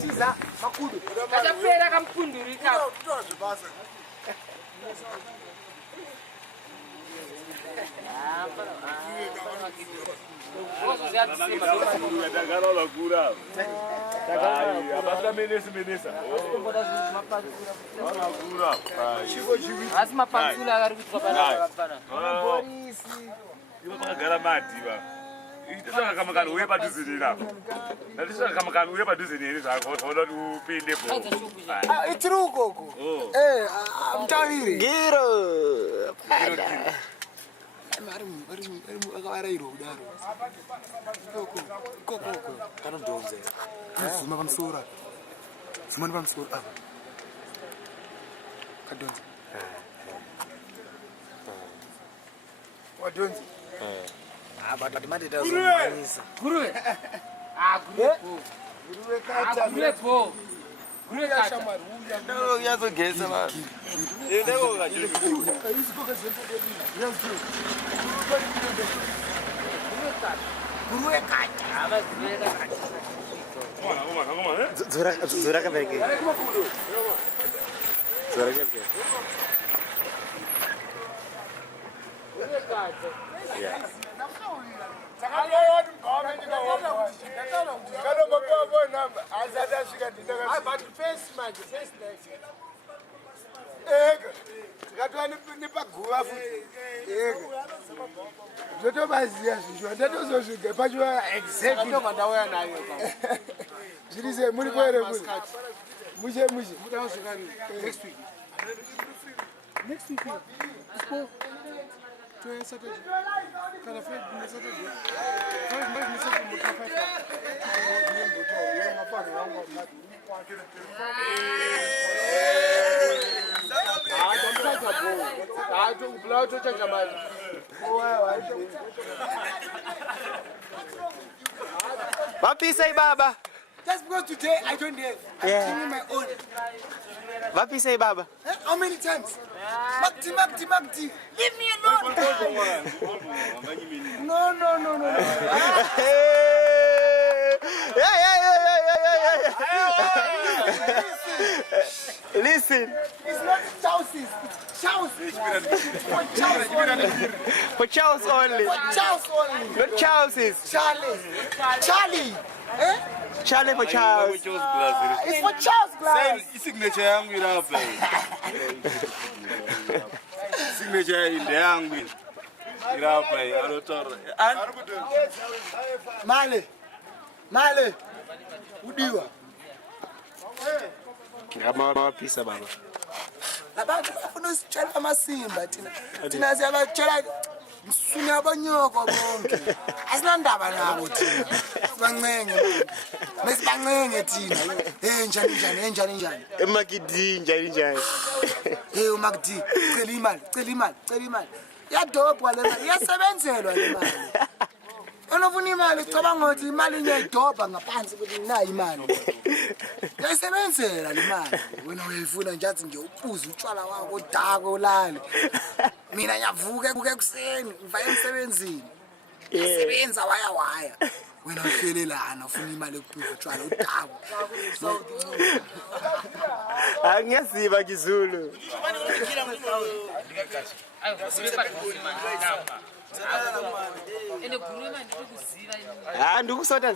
Tiza, Makhidho. Achapera kampundurika. Next week. What you say, Baba? Just because today I don't have. I'm giving my own. What you say, Baba? How many times? Magdi. Leave me alone. No. Listen. It's not Chelsea. It's Chelsea. For Charles only. For Charles only. Not Chelsea's. Charlie. Eh? Charlie for Charles. It's for Charles glass. Signature young with our play. Signature in the young with. Male. Udiwa. Ngama pizza baba. Abantu bafuna usitshela amasimba thina siyabatshela msuna abanyoko bonke asinandaba nabo thina sibancenge masibancenge thina njani eMakhidho njani uMakhidho cela imali yadobwa le mali yasebenzelwa le mali unofuna imali cabanga ukuthi imali nyayidobha ngaphansi ukuthi nayo imali yayisebenzela le mali wena uyayifuna njathi nje upuza utshwala wakho odako olale mina ngiyavuka ekuseni ngiva emsebenzini yasebenza waya wena uhlelelana ufuna imali yokupuza utshwala odako angiyaziba ngizulu ndikusota